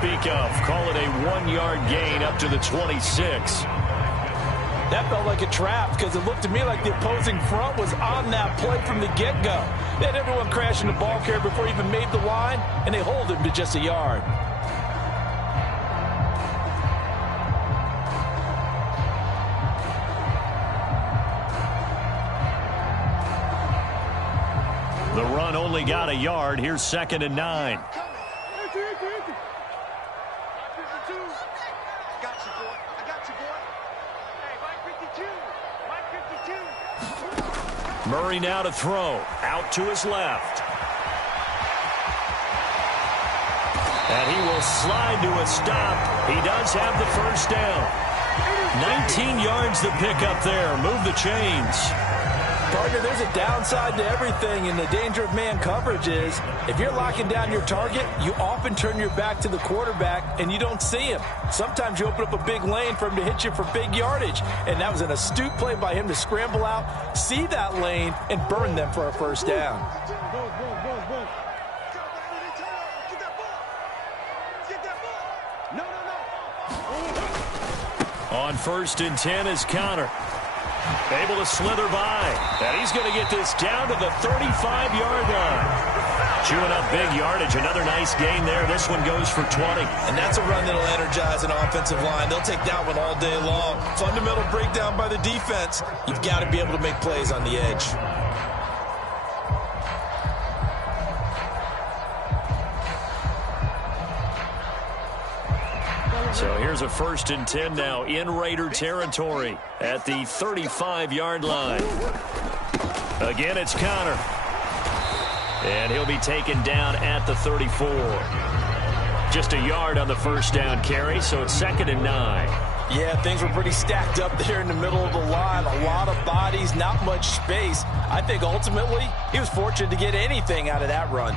speak of. Call it a 1-yard gain up to the 26. That felt like a trap because it looked to me like the opposing front was on that play from the get-go. They had everyone crashing the ball carrier before he even made the line, and they hold him to just a yard. The run only got a yard. Here's 2nd and 9. Murray now to throw. Out to his left. And he will slide to a stop. He does have the first down. 19 yards the pickup there. Move the chains. Partner, there's a downside to everything, and the danger of man coverage is if you're locking down your target, you often turn your back to the quarterback and you don't see him. Sometimes you open up a big lane for him to hit you for big yardage, and that was an astute play by him to scramble out, see that lane, and burn them for a first down. On 1st and 10 is Conner. Able to slither by. And he's going to get this down to the 35-yard line. Chewing up big yardage. Another nice gain there. This one goes for 20. And that's a run that'll energize an offensive line. They'll take that one all day long. Fundamental breakdown by the defense. You've got to be able to make plays on the edge. So here's a 1st and 10 now in Raider territory at the 35-yard line. Again, it's Conner. And he'll be taken down at the 34. Just a yard on the first down carry, so it's 2nd and 9. Yeah, things were pretty stacked up there in the middle of the line. A lot of bodies, not much space. I think ultimately he was fortunate to get anything out of that run.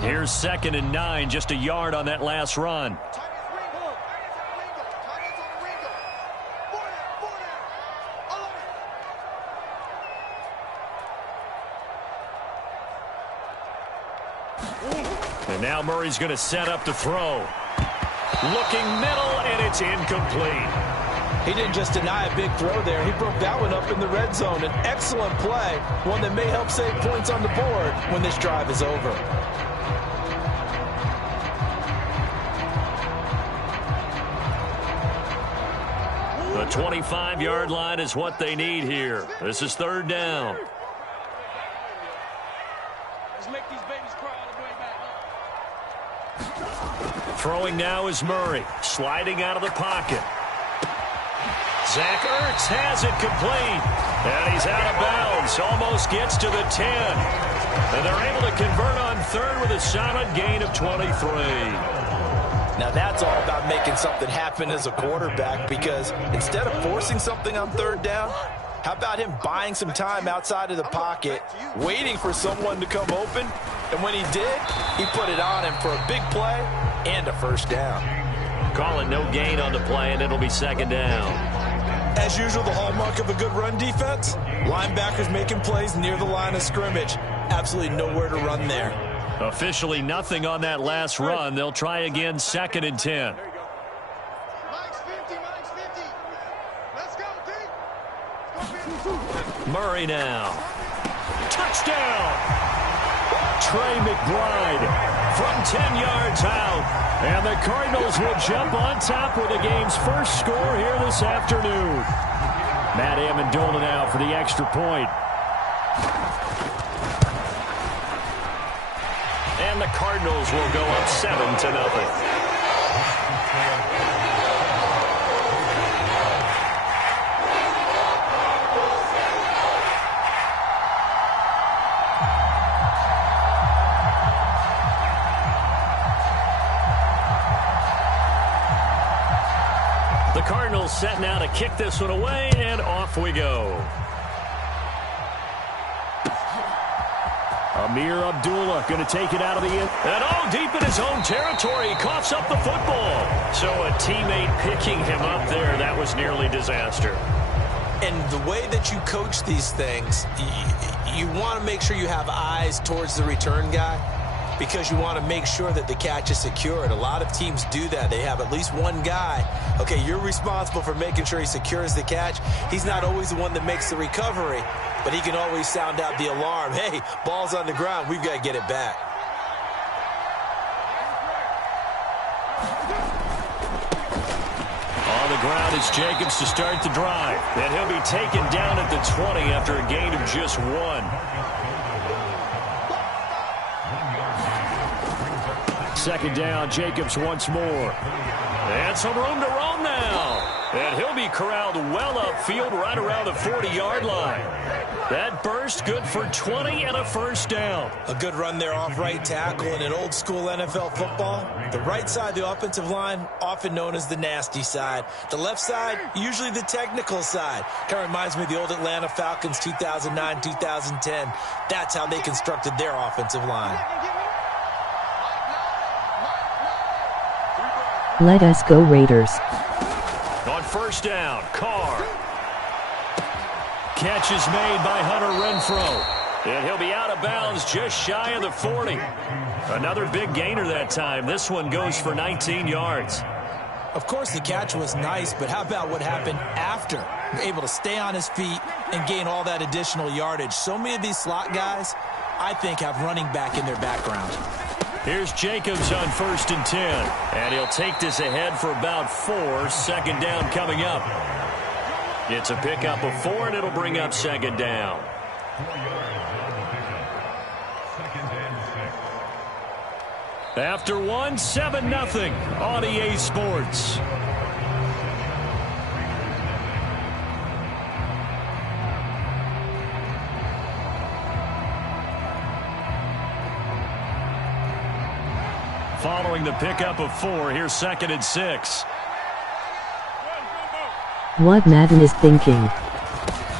Here's 2nd and 9, just a yard on that last run. And now Murray's going to set up to throw. Looking middle, and it's incomplete. He didn't just deny a big throw there. He broke that one up in the red zone. An excellent play, one that may help save points on the board when this drive is over. The 25-yard line is what they need here. This is 3rd down. Let's make these babies cry all the way back. Throwing now is Murray. Sliding out of the pocket. Zach Ertz has it complete. And he's out of bounds. Almost gets to the 10. And they're able to convert on 3rd with a solid gain of 23. Now that's all about making something happen as a quarterback, because instead of forcing something on 3rd down, how about him buying some time outside of the pocket, waiting for someone to come open, and when he did, he put it on him for a big play and a first down. Call it no gain on the play, and it'll be 2nd down. As usual, the hallmark of a good run defense, linebackers making plays near the line of scrimmage. Absolutely nowhere to run there. Officially nothing on that last run. They'll try again, 2nd and 10. Murray now. Touchdown! Trey McBride from 10 yards out. And the Cardinals will jump on top with the game's first score here this afternoon. Matt Amendola now for the extra point. And the Cardinals will go up 7-0. The Cardinals set now to kick this one away, and off we go. Amir Abdullah going to take it out of the end. And all deep in his own territory. He coughs up the football. So a teammate picking him up there. That was nearly disaster. And the way that you coach these things, you want to make sure you have eyes towards the return guy because you want to make sure that the catch is secured. A lot of teams do that. They have at least one guy. Okay, you're responsible for making sure he secures the catch. He's not always the one that makes the recovery, but he can always sound out the alarm. Hey, ball's on the ground. We've got to get it back. On the ground is Jacobs to start the drive. And he'll be taken down at the 20 after a gain of just 1. Second down, Jacobs once more. And some room to roam now. And he'll be corralled well upfield right around the 40-yard line. That burst good for 20 and a first down. A good run there off right tackle in an old-school NFL football. The right side of the offensive line, often known as the nasty side. The left side, usually the technical side. Kind of reminds me of the old Atlanta Falcons 2009, 2010. That's how they constructed their offensive line. Let us go Raiders. On first down, Carr. Catch is made by Hunter Renfrow. And he'll be out of bounds just shy of the 40. Another big gainer that time. This one goes for 19 yards. Of course, the catch was nice, but how about what happened after? Able to stay on his feet and gain all that additional yardage. So many of these slot guys, I think, have running back in their background. Here's Jacobs on first and 10. And he'll take this ahead for about 4. Second down coming up. It's a pickup of 4, and it'll bring up second down. After 1, 7-0 on EA Sports. Following the pickup of 4, here's second and 6. What Madden is thinking.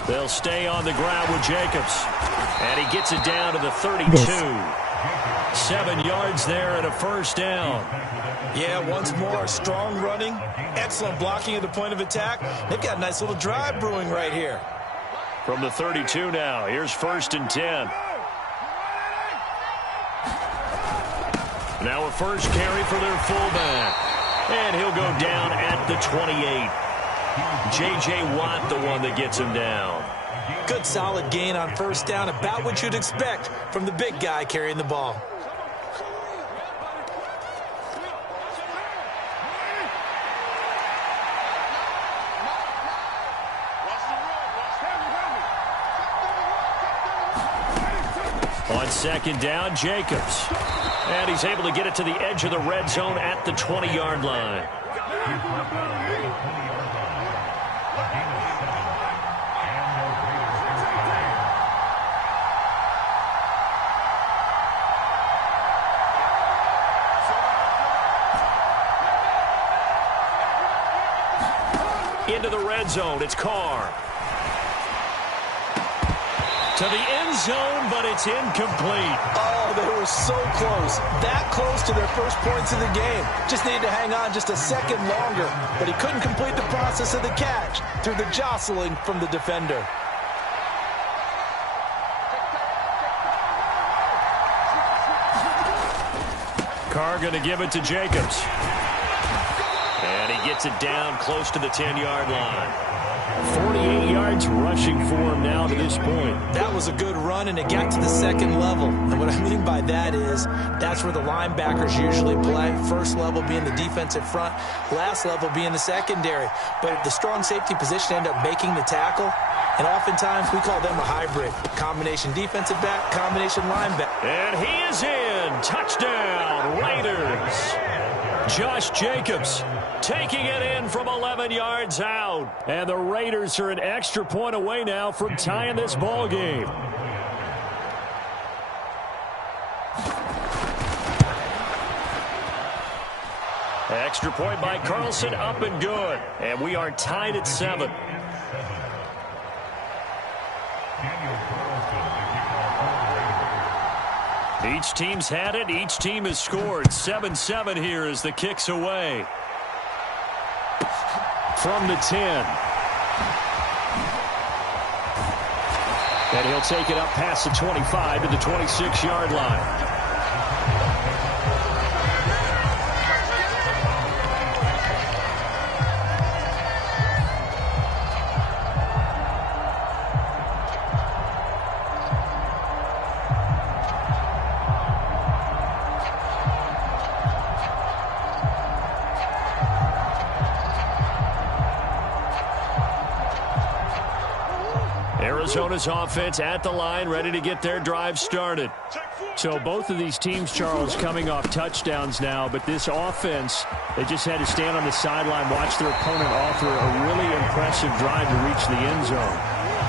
They'll stay on the ground with Jacobs. And he gets it down to the 32. 7 yards there and a first down. Yeah, once more, strong running, excellent blocking at the point of attack. They've got a nice little drive brewing right here. From the 32 now, here's first and 10. Now a first carry for their fullback. And he'll go down at the 28. J.J. Watt, the one that gets him down. Good solid gain on first down, about what you'd expect from the big guy carrying the ball. On second down, Jacobs. And he's able to get it to the edge of the red zone at the 20-yard line. Into the red zone, it's Carr. To the end zone, but it's incomplete. Oh, they were so close. That close to their first points of the game. Just needed to hang on just a second longer, but he couldn't complete the process of the catch through the jostling from the defender. Carr going to give it to Jacobs. And he gets it down close to the 10-yard line. 48 yards rushing for him now to this point. That was a good run, and it got to the second level. And what I mean by that is that's where the linebackers usually play. First level being the defensive front, last level being the secondary. But the strong safety position ended up making the tackle, and oftentimes we call them a hybrid. Combination defensive back, combination linebacker. And he is in. Touchdown, Raiders. Josh Jacobs taking it in from 11 yards out. And the Raiders are an extra point away now from tying this ball game. Extra point by Carlson, up and good. And we are tied at 7. Each team's had it. Each team has scored. 7-7 here as the kick's away. From the 10. And he'll take it up past the 25 to the 26-yard line. Arizona's offense at the line, ready to get their drive started. So both of these teams, Charles, coming off touchdowns now, but this offense, they just had to stand on the sideline, watch their opponent offer a really impressive drive to reach the end zone.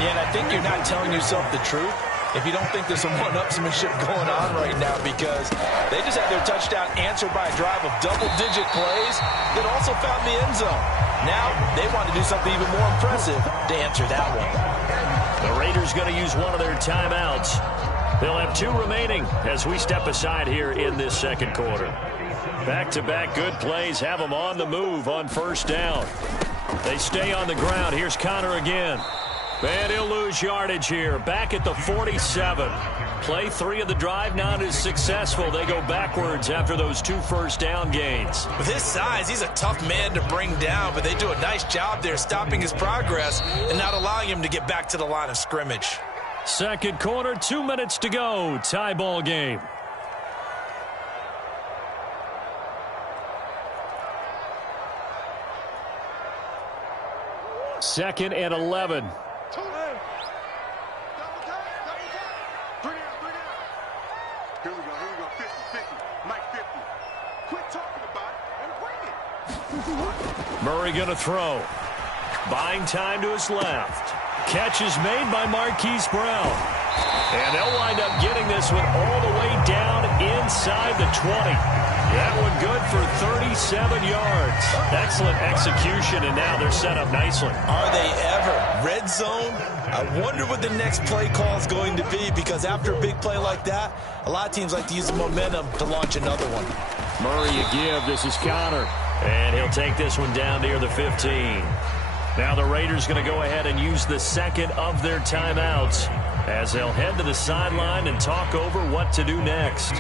Yeah, and I think you're not telling yourself the truth if you don't think there's some one-upsmanship going on right now, because they just had their touchdown answered by a drive of double-digit plays that also found the end zone. Now they want to do something even more impressive to answer that one. The Raiders going to use one of their timeouts. They'll have 2 remaining as we step aside here in this second quarter. Back-to-back good plays have them on the move on first down. They stay on the ground. Here's Connor again. And he'll lose yardage here. Back at the 47. Play 3 of the drive not as successful. They go backwards after those 2 first down gains. With his size, he's a tough man to bring down, but they do a nice job there stopping his progress and not allowing him to get back to the line of scrimmage. Second quarter, 2 minutes to go. Tie ball game. Second and 11. Murray going to throw. Buying time to his left. Catch is made by Marquise Brown. And they'll wind up getting this one all the way down inside the 20. That one good for 37 yards. Excellent execution, and now they're set up nicely. Are they ever? Red zone? I wonder what the next play call is going to be, because after a big play like that, a lot of teams like to use the momentum to launch another one. Murray a give. This is Connor. And he'll take this one down near the 15. Now the Raiders going to go ahead and use the second of their timeouts as they'll head to the sideline and talk over what to do next.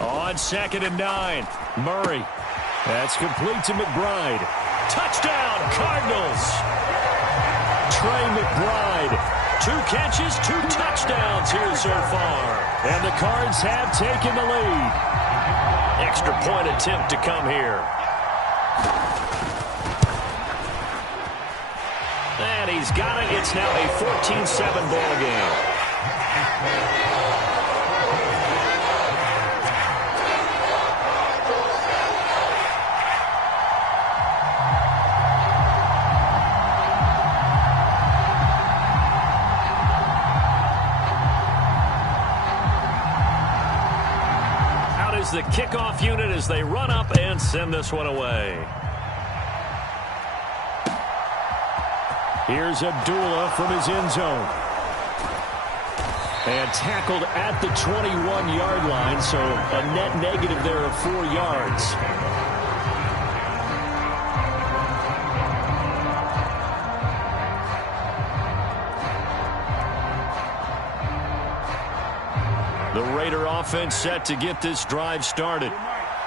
On 2nd and 9, Murray. That's complete to McBride. Touchdown, Cardinals. Trey McBride. 2 catches, 2 touchdowns here so far. And the Cards have taken the lead. Extra point attempt to come here. And he's got it. It's now a 14-7 ball game. The kickoff unit as they run up and send this one away. Here's Abdullah from his end zone. And tackled at the 21-yard line, so a net negative there of 4 yards. The Raider offense set to get this drive started.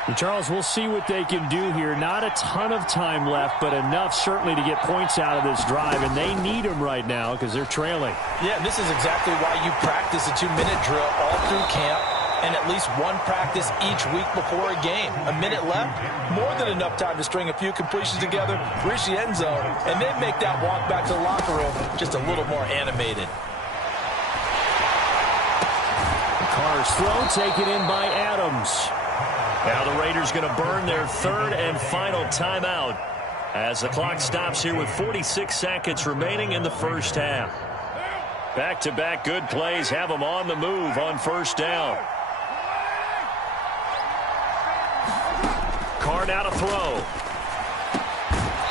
And Charles, we'll see what they can do here. Not a ton of time left, but enough certainly to get points out of this drive, and they need them right now because they're trailing. Yeah, and this is exactly why you practice a 2-minute drill all through camp and at least one practice each week before a game. A minute left, more than enough time to string a few completions together, reach the end zone, and then make that walk back to the locker room just a little more animated. Carr's throw taken in by Adams. Now the Raiders going to burn their 3rd and final timeout as the clock stops here with 46 seconds remaining in the first half. Back-to-back good plays have them on the move on first down. Carr now to throw.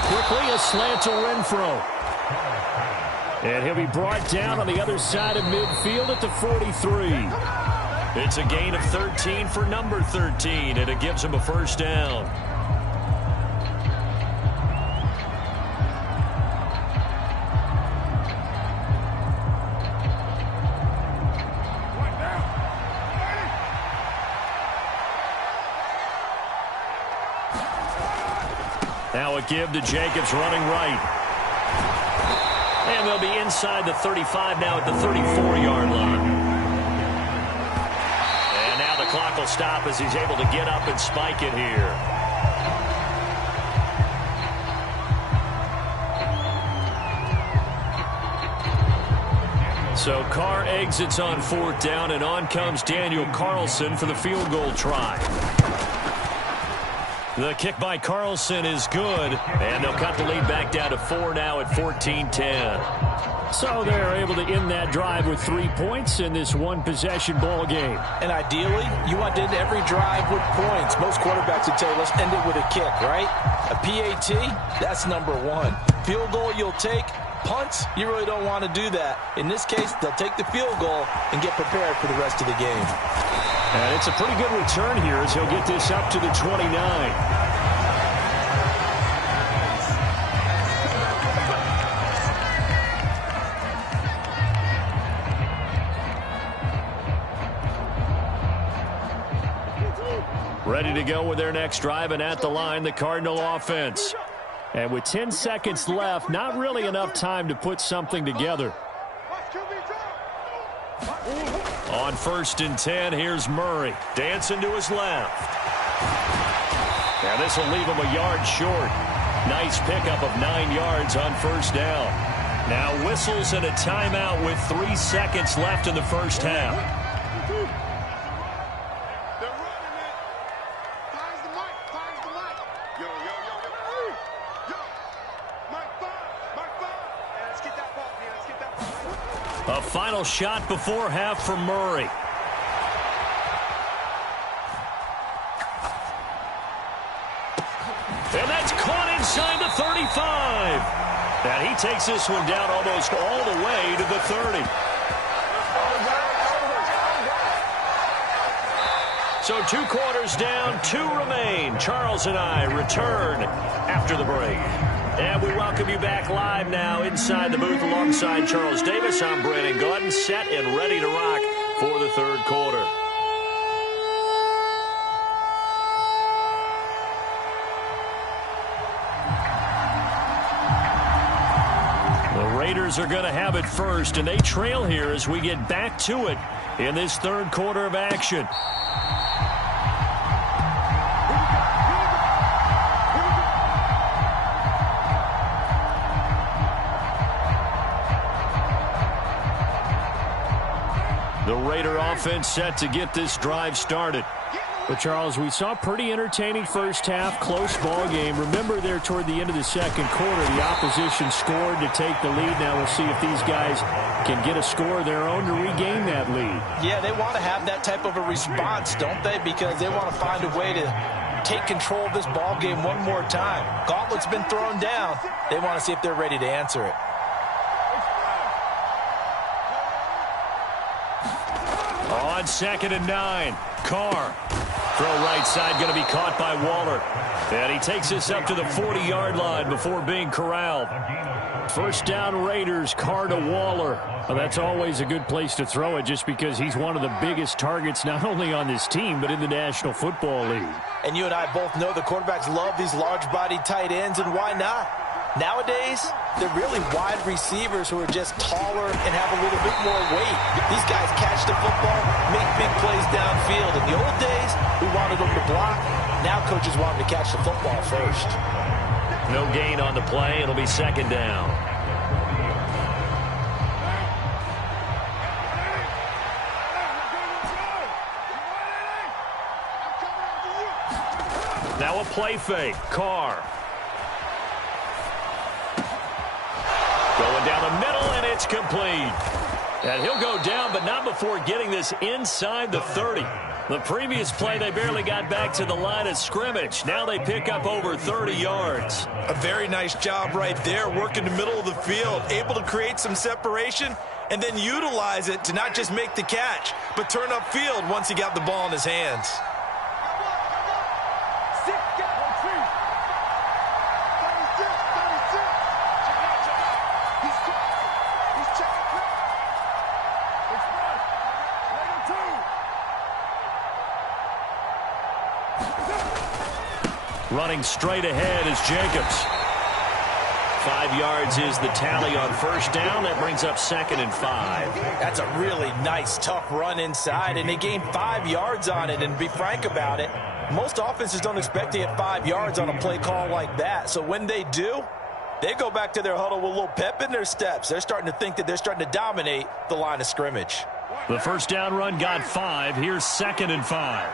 Quickly a slant to Renfro. And he'll be brought down on the other side of midfield at the 43. It's a gain of 13 for number 13, and it gives him a first down. Now a give to Jacobs running right. And they'll be inside the 35 now at the 34-yard line. And now the clock will stop as he's able to get up and spike it here. So Carr exits on 4th down, and on comes Daniel Carlson for the field goal try. The kick by Carlson is good, and they'll cut the lead back down to 4 now at 14-10. So they're able to end that drive with 3 points in this one-possession ball game. And ideally, you want to end every drive with points. Most quarterbacks would tell you, let's end it with a kick, right? A PAT, that's number 1. Field goal you'll take. Punts, you really don't want to do that. In this case, they'll take the field goal and get prepared for the rest of the game. And it's a pretty good return here as he'll get this up to the 29. Ready to go with their next drive, and at the line, the Cardinal offense. And with 10 seconds left, not really enough time to put something together. On 1st and 10, here's Murray. Dancing to his left. Now this will leave him a yard short. Nice pickup of 9 yards on 1st down. Now whistles and a timeout with 3 seconds left in the first half. A final shot before half from Murray. And that's caught inside the 35. And he takes this one down almost all the way to the 30. So 2 quarters down, 2 remain. Charles and I return after the break. And we welcome you back live now inside the booth alongside Charles Davis. I'm Brandon Gaudin, set and ready to rock for the 3rd quarter. The Raiders are going to have it first, and they trail here as we get back to it in this 3rd quarter of action. The Raider offense set to get this drive started. But, Charles, we saw a pretty entertaining first half, close ball game. Remember there toward the end of the 2nd quarter, the opposition scored to take the lead. Now we'll see if these guys can get a score of their own to regain that lead. Yeah, they want to have that type of a response, don't they? Because they want to find a way to take control of this ball game one more time. Gauntlet's been thrown down. They want to see if they're ready to answer it. On 2nd and 9, Carr. Throw right side going to be caught by Waller. And he takes this up to the 40-yard line before being corralled. First down Raiders, Carr to Waller. Well, that's always a good place to throw it just because he's one of the biggest targets not only on this team but in the National Football League. And you and I both know the quarterbacks love these large-bodied tight ends, and why not? Nowadays, they're really wide receivers who are just taller and have a little bit more weight. These guys catch the football, make big plays downfield. In the old days, we wanted them to block. Now coaches want them to catch the football first. No gain on the play. It'll be 2nd down. Now a play fake. Carr. Going down the middle, and it's complete. And he'll go down, but not before getting this inside the 30. The previous play, they barely got back to the line of scrimmage. Now they pick up over 30 yards. A very nice job right there, working the middle of the field, able to create some separation, and then utilize it to not just make the catch, but turn upfield once he got the ball in his hands. Running straight ahead is Jacobs. 5 yards is the tally on first down. That brings up 2nd and 5. That's a really nice, tough run inside, and they gained 5 yards on it. And to be frank about it, most offenses don't expect to get 5 yards on a play call like that. So when they do, they go back to their huddle with a little pep in their steps. They're starting to think that they're starting to dominate the line of scrimmage. The first down run got 5. Here's 2nd and 5.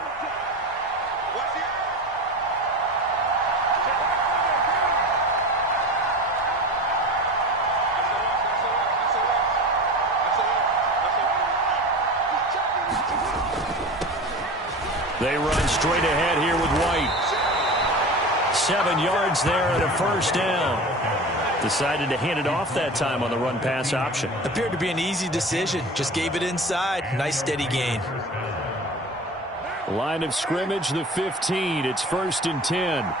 They run straight ahead here with White. 7 yards there and a first down. Decided to hand it off that time on the run-pass option. Appeared to be an easy decision. Just gave it inside. Nice steady gain. Line of scrimmage, the 15. It's 1st and 10.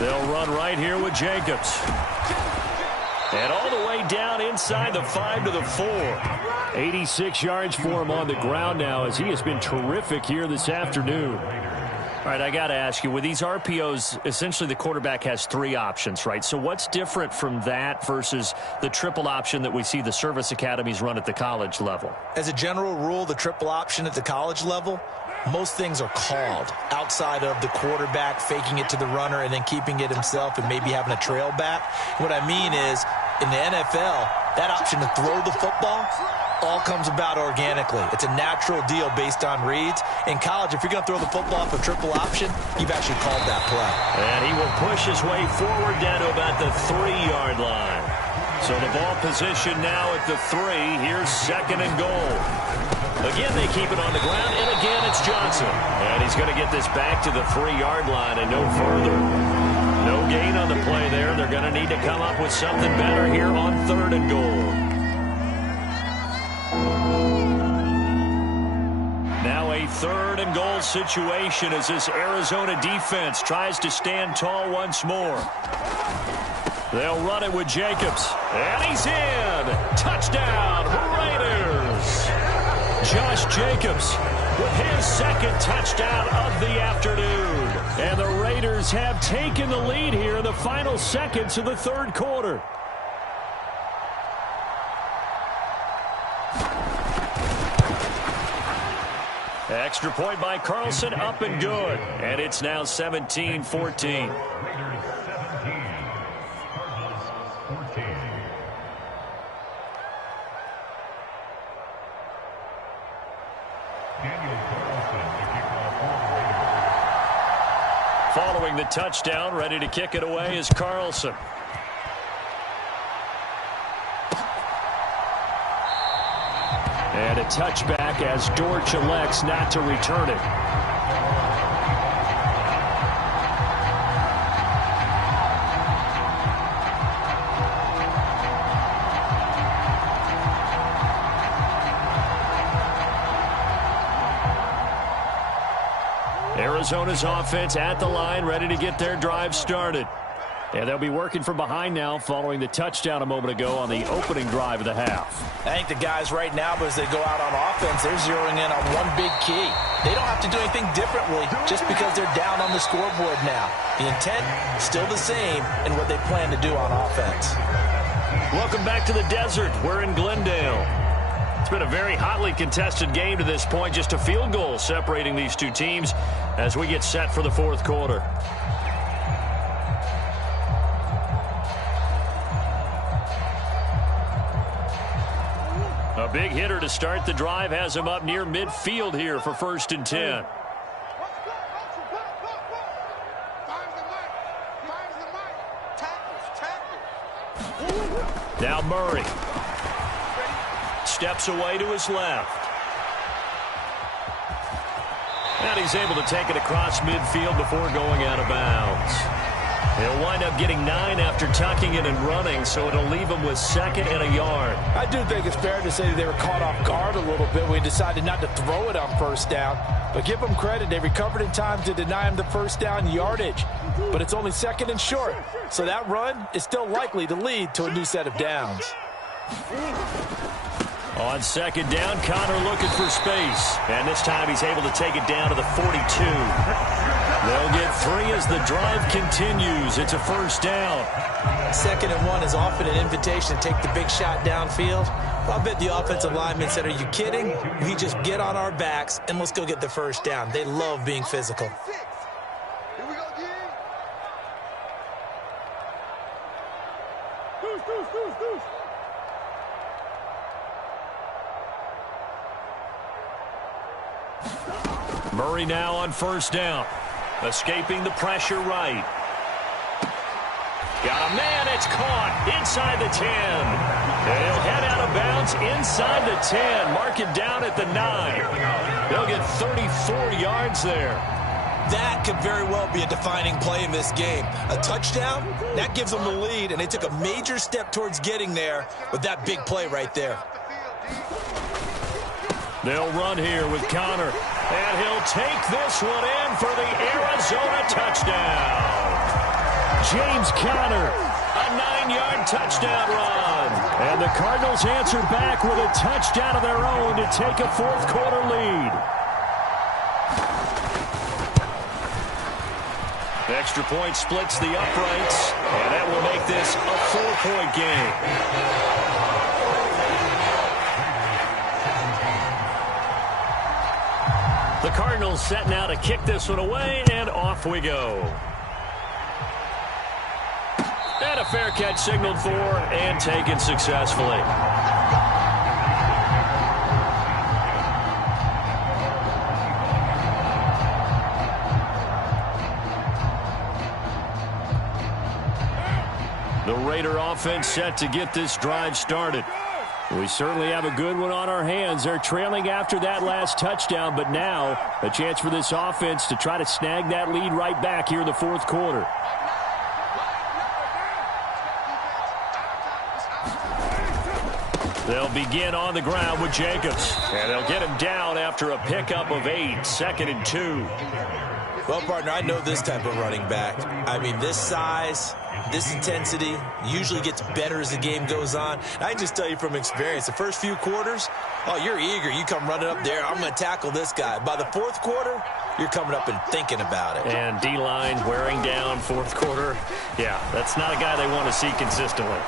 They'll run right here with Jacobs. And all the way down inside the 5 to the 4. 86 yards for him on the ground now as he has been terrific here this afternoon. All right, I got to ask you, with these RPOs, essentially the quarterback has 3 options, right? So what's different from that versus the triple option that we see the service academies run at the college level? As a general rule, the triple option at the college level, most things are called outside of the quarterback faking it to the runner and then keeping it himself and maybe having a trail back. What I mean is, in the NFL, that option to throw the football all comes about organically. It's a natural deal based on reads. In college, if you're going to throw the football for triple option, you've actually called that play. And he will push his way forward down to about the 3-yard line. So the ball position now at the 3. Here's 2nd and goal. Again, they keep it on the ground, and again, it's Johnson. And he's going to get this back to the 3-yard line and no further. No gain on the play there. They're going to need to come up with something better here on 3rd and goal. Now a 3rd and goal situation as this Arizona defense tries to stand tall once more. They'll run it with Jacobs. And he's in. Touchdown, Raiders. Josh Jacobs with his 2nd touchdown of the afternoon. And the Raiders have taken the lead here in the final seconds of the 3rd quarter. Extra point by Carlson, up and good. And it's now 17-14. Following the touchdown, ready to kick it away is Carlson. And a touchback as Dortch elects not to return it. Arizona's offense at the line, ready to get their drive started. And they'll be working from behind now following the touchdown a moment ago on the opening drive of the half. I think the guys right now, as they go out on offense, they're zeroing in on one big key. They don't have to do anything differently just because they're down on the scoreboard now. The intent, still the same in what they plan to do on offense. Welcome back to the desert. We're in Glendale. It's been a very hotly contested game to this point. Just a field goal separating these two teams as we get set for the 4th quarter. A big hitter to start the drive has him up near midfield here for 1st and 10. Now Murray. Steps away to his left. And he's able to take it across midfield before going out of bounds. He'll wind up getting 9 after tucking it and running, so it'll leave him with 2nd and a yard. I do think it's fair to say that they were caught off guard a little bit when he decided not to throw it on first down. But give them credit, they recovered in time to deny him the first down yardage. But it's only 2nd and short, so that run is still likely to lead to a new set of downs. On 2nd down, Connor looking for space. And this time he's able to take it down to the 42. They'll get 3 as the drive continues. It's a first down. 2nd and 1 is often an invitation to take the big shot downfield. Well, I bet the offensive linemen said, are you kidding? We just get on our backs and let's go get the first down. They love being physical. Here we go, again. Deuce. Murray now on first down. Escaping the pressure right. Got a man, it's caught inside the 10. And he'll head out of bounds inside the 10. Mark it down at the 9. They'll get 34 yards there. That could very well be a defining play in this game. A touchdown, that gives them the lead, and they took a major step towards getting there with that big play right there. They'll run here with Connor. And he'll take this one in for the Arizona touchdown. James Conner, a 9-yard touchdown run. And the Cardinals answer back with a touchdown of their own to take a fourth-quarter lead. The extra point splits the uprights, and that will make this a 4-point game. The Cardinals set now to kick this one away, and off we go. And a fair catch signaled for and taken successfully. The Raider offense set to get this drive started. We certainly have a good one on our hands. They're trailing after that last touchdown, but now a chance for this offense to try to snag that lead right back here in the fourth quarter. They'll begin on the ground with Jacobs, and they'll get him down after a pickup of 8, 2nd and 2. Well, partner, I know this type of running back. I mean, this size, this intensity usually gets better as the game goes on. I can just tell you from experience, the first few quarters, oh, you're eager. You come running up there, I'm going to tackle this guy. By the fourth quarter, you're coming up and thinking about it. And D-line wearing down fourth quarter. Yeah, that's not a guy they want to see consistently.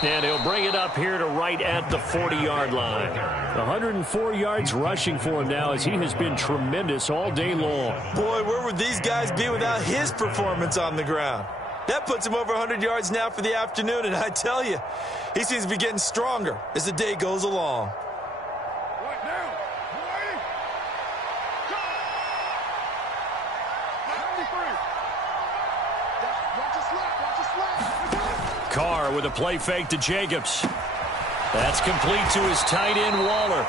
And he'll bring it up here to right at the 40-yard line. 104 yards rushing for him now as he has been tremendous all day long. Boy, where would these guys be without his performance on the ground? That puts him over 100 yards now for the afternoon, and I tell you, he seems to be getting stronger as the day goes along. Right now, boy. Carr with a play fake to Jacobs. That's complete to his tight end, Waller.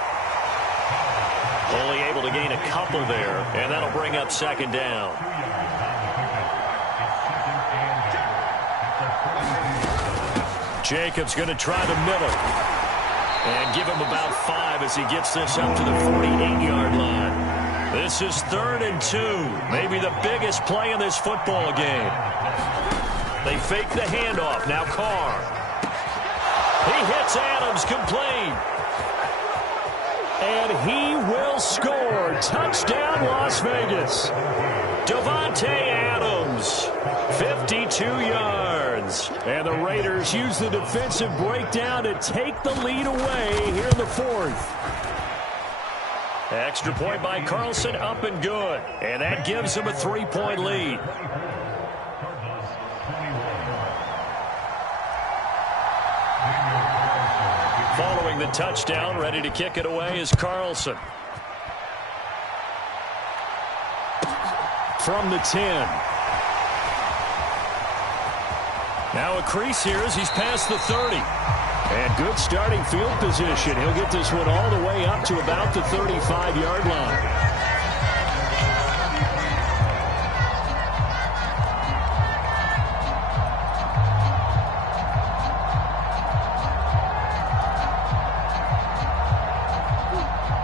Only able to gain a couple there, and that'll bring up 2nd down. Jacobs going to try the middle. And give him about 5 as he gets this up to the 48-yard line. This is 3rd and 2. Maybe the biggest play in this football game. They fake the handoff. Now Carr. He hits Adams complete. And he will score. Touchdown, Las Vegas. Davante Adams, 52 yards. And the Raiders use the defensive breakdown to take the lead away here in the fourth. Extra point by Carlson, up and good. And that gives them a 3-point lead. Following the touchdown, ready to kick it away is Carlson. From the 10. Now a crease here as he's past the 30. And good starting field position. He'll get this one all the way up to about the 35-yard line.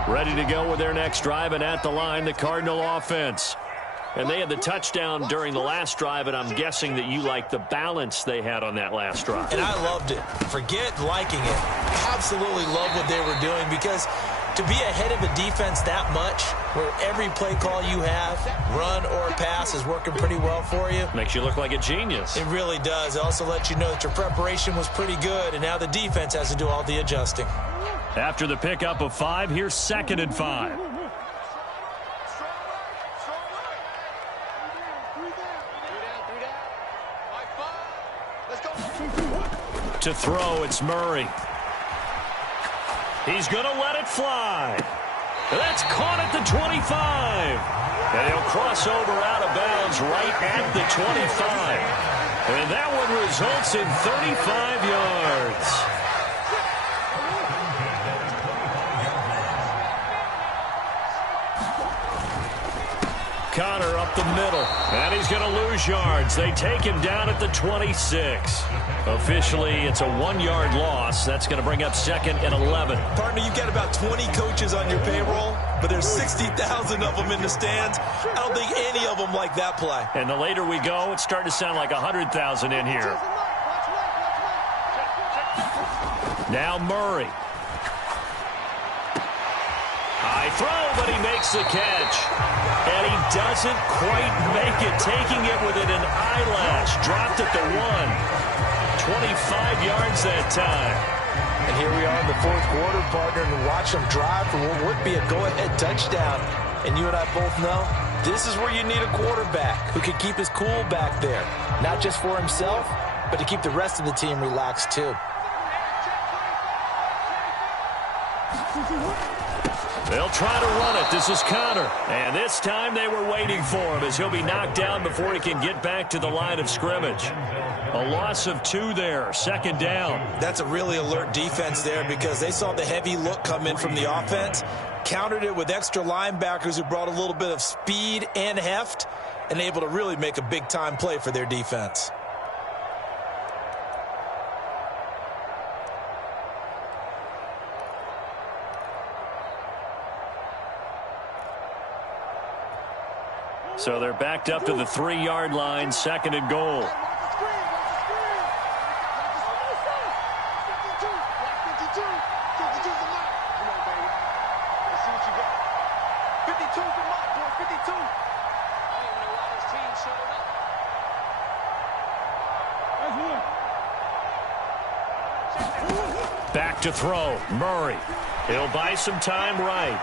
Ready to go with their next drive, and at the line, the Cardinal offense. And they had the touchdown during the last drive, and I'm guessing that you like the balance they had on that last drive. And I loved it. Forget liking it. Absolutely love what they were doing, because to be ahead of a defense that much, where every play call you have, run or pass, is working pretty well for you. Makes you look like a genius. It really does. It also lets you know that your preparation was pretty good, and now the defense has to do all the adjusting. After the pickup of 5, here's 2nd and 5. To throw, it's Murray. He's going to let it fly. That's caught at the 25. And he'll cross over out of bounds right at the 25. And that one results in 35 yards. Connor up the middle, and he's going to lose yards. They take him down at the 26. Officially, it's a 1-yard loss. That's going to bring up 2nd and 11. Partner, you've got about 20 coaches on your payroll, but there's 60,000 of them in the stands. I don't think any of them like that play. And the later we go, it's starting to sound like 100,000 in here. Now Murray. High throw, but he makes the catch. And he doesn't quite make it, taking it within an eyelash. Dropped at the 1. 25 yards that time. And here we are in the fourth quarter, partner, and watch them drive for what would be a go-ahead touchdown. And you and I both know this is where you need a quarterback who can keep his cool back there. Not just for himself, but to keep the rest of the team relaxed too. They'll try to run it. This is Connor. And this time they were waiting for him as he'll be knocked down before he can get back to the line of scrimmage. A loss of 2 there. 2nd down. That's a really alert defense there, because they saw the heavy look come in from the offense, countered it with extra linebackers who brought a little bit of speed and heft, and able to really make a big-time play for their defense. So they're backed up to the 3-yard line, 2nd and goal. Back to throw, Murray. He'll buy some time right.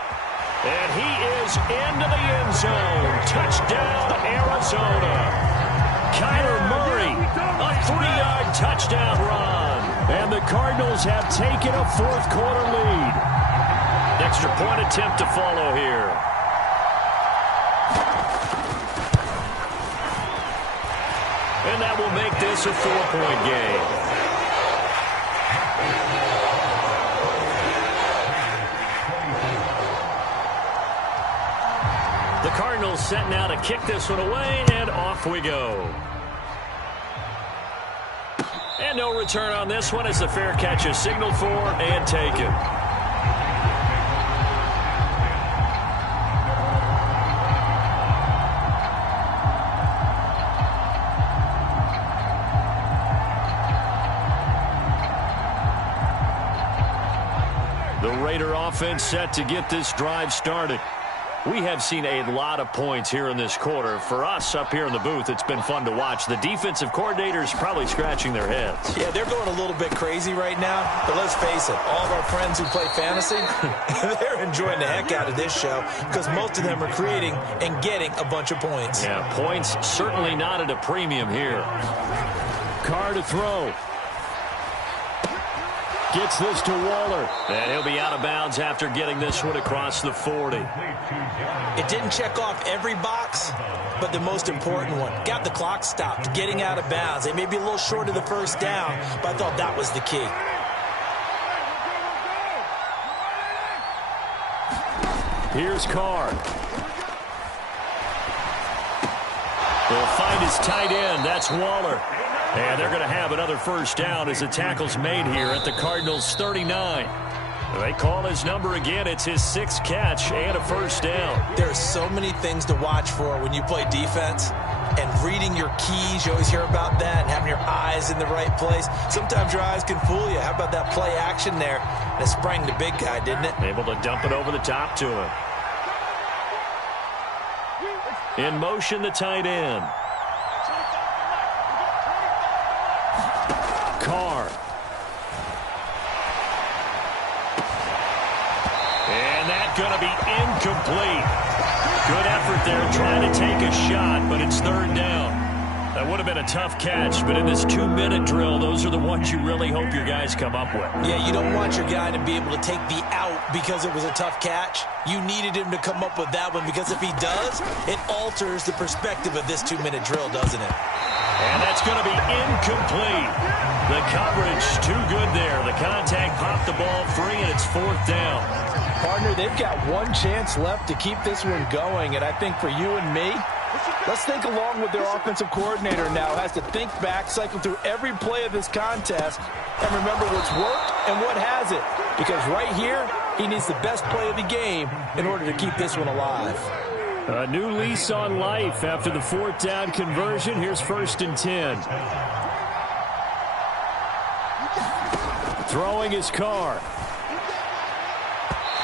And he is into the end zone. Touchdown, Arizona. Kyler Murray, a 3-yard touchdown run. And the Cardinals have taken a fourth-quarter lead. Extra point attempt to follow here. And that will make this a 4-point game. The Cardinals set now to kick this one away, and off we go. And no return on this one as the fair catch is signaled for and taken. The Raider offense set to get this drive started. We have seen a lot of points here in this quarter. For us up here in the booth, it's been fun to watch. The defensive coordinators probably scratching their heads. Yeah, they're going a little bit crazy right now. But let's face it, all of our friends who play fantasy, they're enjoying the heck out of this show, because most of them are creating and getting a bunch of points. Yeah, points certainly not at a premium here. Carr to throw. Gets this to Waller. And he'll be out of bounds after getting this one across the 40. It didn't check off every box, but the most important one. Got the clock stopped, getting out of bounds. They may be a little short of the first down, but I thought that was the key. Here's Carr. They'll find his tight end. That's Waller. And they're going to have another first down as the tackle's made here at the Cardinals' 39. They call his number again. It's his 6th catch and a first down. There are so many things to watch for when you play defense. And reading your keys, you always hear about that, and having your eyes in the right place. Sometimes your eyes can fool you. How about that play action there? And it sprang the big guy, didn't it? Able to dump it over the top to him. In motion, the tight end. Carr. And that's going to be incomplete. Good effort there trying to take a shot, but it's 3rd down. That would have been a tough catch, but in this 2-minute drill, those are the ones you really hope your guys come up with. Yeah, you don't want your guy to be able to take the out because it was a tough catch. You needed him to come up with that one because if he does, it alters the perspective of this 2-minute drill, doesn't it? And that's going to be incomplete. The coverage too good there. The contact popped the ball free, and it's 4th down. Partner, they've got one chance left to keep this one going, and I think for you and me, let's think along with their offensive coordinator now. Has to think back, cycle through every play of this contest, and remember what's worked and what hasn't. Because right here, he needs the best play of the game in order to keep this one alive. A new lease on life after the 4th down conversion. Here's 1st and 10. Throwing his Carr.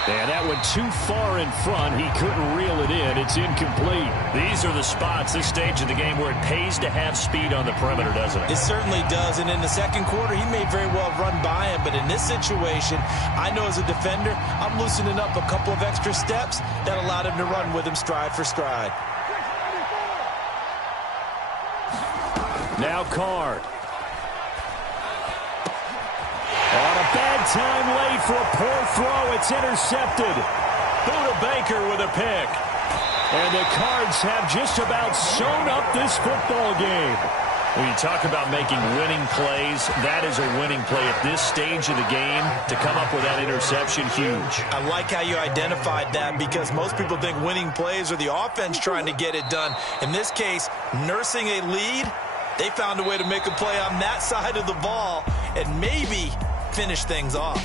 And that went too far in front. He couldn't reel it in. It's incomplete. These are the spots, this stage of the game, where it pays to have speed on the perimeter, doesn't it? It certainly does. And in the second quarter, he may very well run by him. But in this situation, I know as a defender, I'm loosening up a couple of extra steps that allowed him to run with him stride for stride. Now Carr. On a bad time late for a poor throw. It's intercepted. Buda Baker with a pick. And the Cards have just about sewn up this football game. When you talk about making winning plays, that is a winning play at this stage of the game. To come up with that interception, huge. I like how you identified that because most people think winning plays are the offense trying to get it done. In this case, nursing a lead, they found a way to make a play on that side of the ball and maybe finish things off.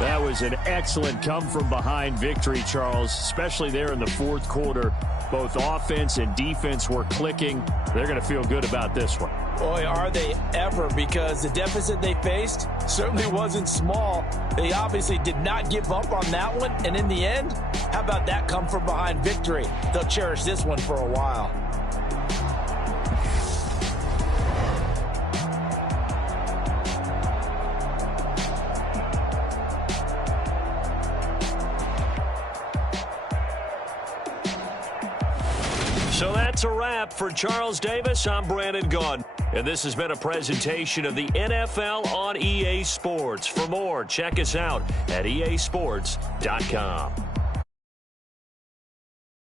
That was an excellent come-from-behind victory, Charles, especially there in the 4th quarter. Both offense and defense were clicking. They're going to feel good about this one. Boy, are they ever, because the deficit they faced certainly wasn't small. They obviously did not give up on that one, and in the end, how about that come-from-behind victory? They'll cherish this one for a while. So that's a wrap for Charles Davis. I'm Brandon Gaudin. And this has been a presentation of the NFL on EA Sports. For more, check us out at easports.com.